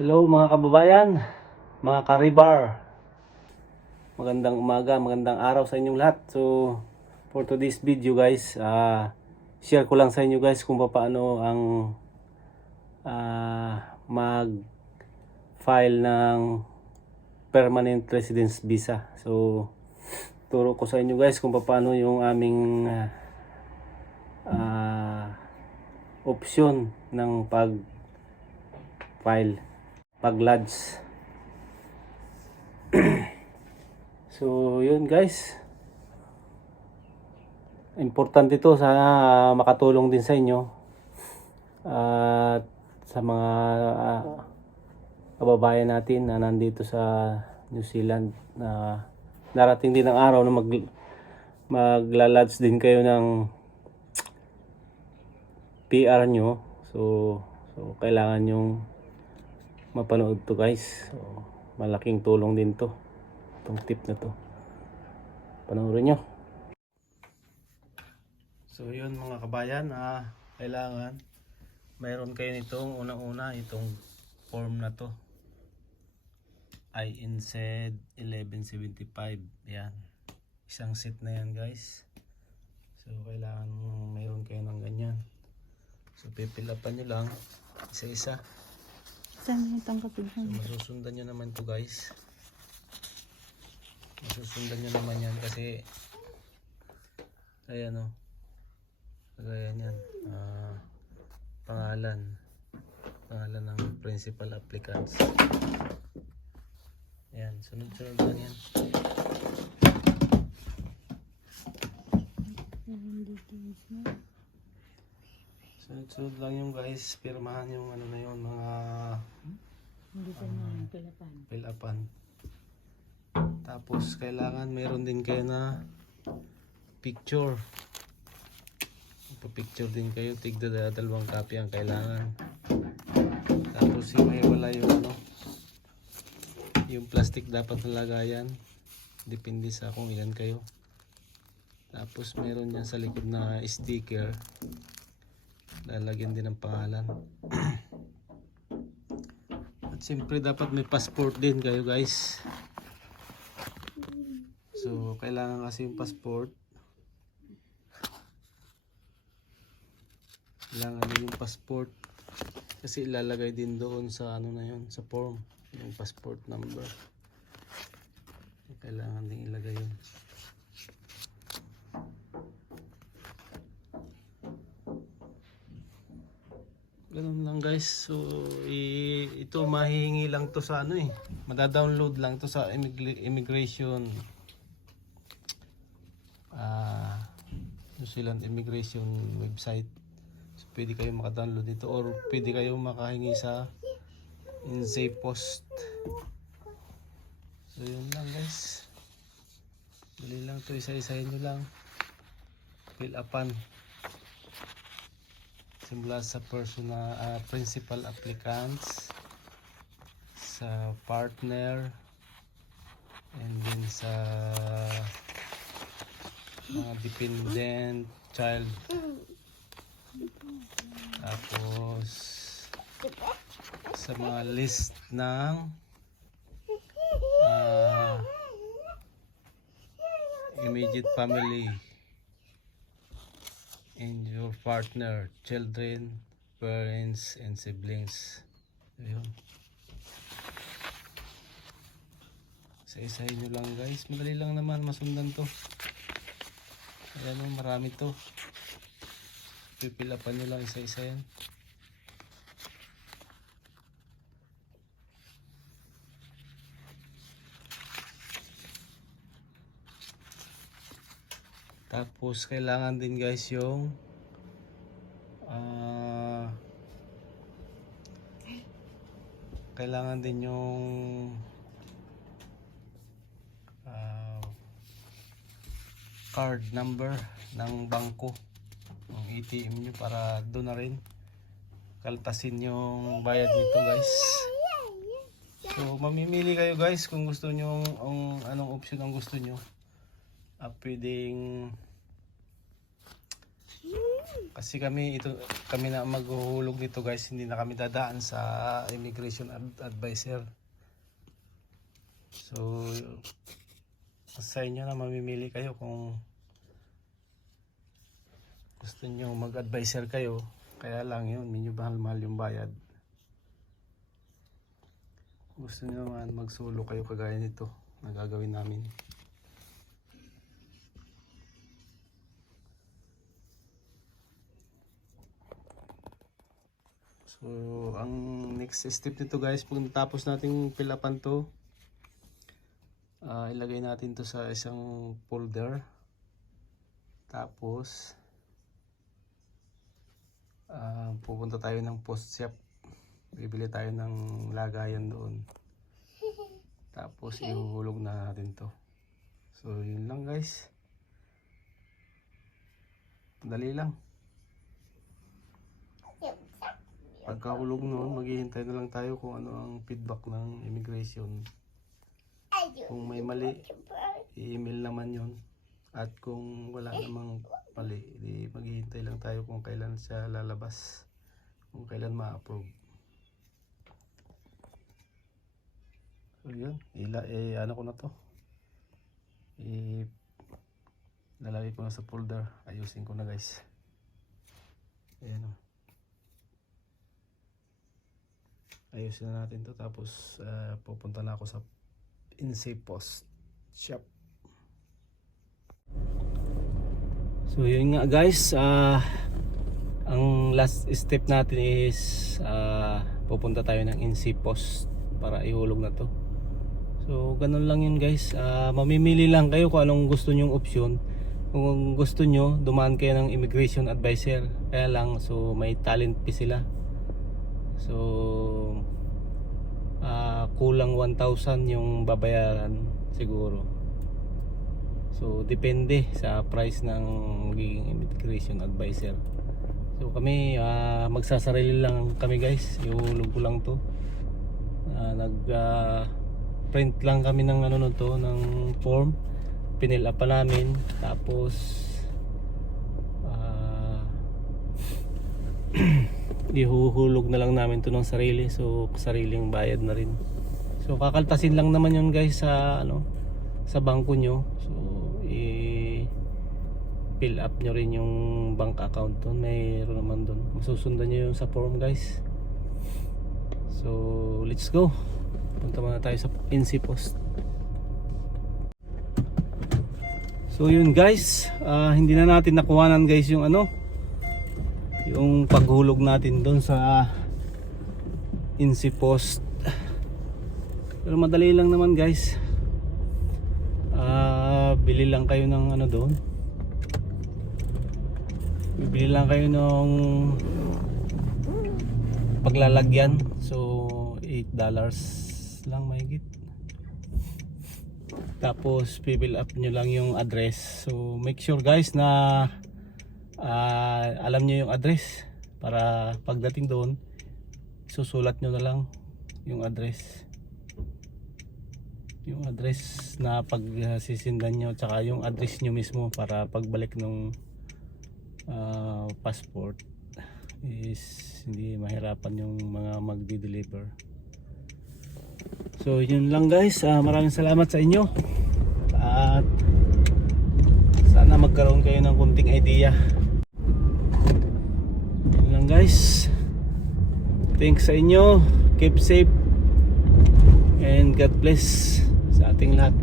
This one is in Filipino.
Hello mga kababayan, mga karibar. Magandang umaga, magandang araw sa inyong lahat. So, for today's video guys, share ko lang sa inyo guys kung paano ang mag-file ng permanent residence visa. So, turo ko sa inyo guys kung paano yung aming option ng pag-file, pag-lodge. So, yun guys. Importante ito, sana makatulong din sa inyo at sa mga kababayan natin na nandito sa New Zealand na darating din ang araw na magla-lodge din kayo ng PR nyo. So kailangan yung mapanood to guys. So, malaking tulong din to, itong tip na to, panoorin nyo. So yun mga kabayan, kailangan mayroon kayo nitong unang-una, itong form na to, INZ 1175. Yan, isang set na yan guys. So kailangan mayroon kayo ng ganyan. So pipilapan nyo lang isa-isa. Saan yung tangkapin? So masusundan nyo naman to guys. Masusundan nyo naman yan kasi ayan o, kagaya yan, pangalan ng principal applicants. Ayan, sunod-sunod lang yan. Sunod-sunod lang yung guys, pirmahan yung ano na yun, mga fill-upan. Tapos kailangan meron din kayo na picture. Picture din kayo, tigda dalawang copy ang kailangan. Tapos wala yung ano, yung plastic dapat nalagayan, depende sa kung ilan kayo. Tapos meron yan sa likod na sticker, lalagyan din ng pangalan. At siyempre dapat may passport din kayo guys. So kailangan kasi yung passport, kailangan din yung passport kasi ilalagay din doon sa ano na yun, sa form, yung passport number. Kailangan din ilagay yun. Ganun lang guys. So ito mahihingi lang to sa ano madadownload lang to sa immigration, New Zealand immigration website. So pwede kayo maka-download dito or pwede kayo makahingi sa InSafePost. So yun lang guys, dali lang to, isa-isahin nyo lang, fill upan simula sa principal applicants, sa partner, and then sa mga dependent child. Tapos sa mga list ng immediate family and your partner, children, parents, and siblings. Ayun. Isa-isahin nyo lang guys, madali lang naman masundan to. Ayan o, marami to, pipilapan nyo lang isa-isa yan. Tapos kailangan din guys yung kailangan din yung card number ng bangko, ng ATM nyo, para doon na rin kaltasin yung bayad nito guys. So mamimili kayo guys kung gusto nyo anong option ang gusto nyo. Pwedeng Kasi kami na maghuhulog nito guys, hindi na kami dadaan sa immigration advisor. So sa inyo na mamimili kayo kung gusto nyo mag-advisor kayo. Kaya lang yun, medyo mahal-mahal yung bayad. Gusto nyo naman magsulo kayo kagaya nito na gagawin namin. So ang next step nito guys, pag natapos natin fill upan to, ilagay natin to sa isang folder. Tapos pupunta tayo ng post shop, bibili tayo ng lagayan doon, tapos ihuhulog na natin to. So yun lang guys, madali lang. Pagkahulog noon, maghihintay na lang tayo kung ano ang feedback ng immigration. Kung may mali, i-email naman yun. At kung wala namang mali, maghihintay lang tayo kung kailan siya lalabas, kung kailan ma-approve. So yun, ano ko na to, lalagay ko na sa folder, ayusin ko na guys. Ayan o, ayusin na natin to, tapos pupunta na ako sa INSEE Post Shop. So yun nga guys, ang last step natin is pupunta tayo ng INSEE Post para ihulog na to. So ganun lang yun guys, mamimili lang kayo kung anong gusto nyong option. Kung gusto nyo, dumaan kayo ng immigration advisor. Kaya lang, so may talent fee sila. So kulang 1,000 yung babayaran siguro. So depende sa price ng magiging immigration advisor. So kami magsasarili lang kami guys, ihulog ko lang to. Print lang kami ng ng form, pinil up pa namin, tapos ihuhulog na lang namin to ng sarili. So sariling bayad na rin. So kakaltasin lang naman yun guys sa sa bangko nyo. So fill up nyo rin yung bank account doon, mayroon naman doon, masusundan nyo yung sa form guys. So let's go, punta muna tayo sa INSEE Post. So yun guys, hindi na natin nakuhanan guys yung yung paghulog natin doon sa INSEE Post. Pero madali lang naman guys. Bili lang kayo ng doon. Bili lang kayo ng paglalagyan. So $8 lang mahigit. Tapos fill up nyo lang yung address. So make sure guys na alam nyo yung address, para pagdating doon susulat nyo na lang yung address na pagsisindan nyo, tsaka yung address nyo mismo, para pagbalik ng passport is hindi mahirapan yung mga magdi-deliver. So yun lang guys, maraming salamat sa inyo at sana magkaroon kayo ng kunting idea. Yun lang guys, thanks sa inyo, keep safe and God bless sa ating lahat.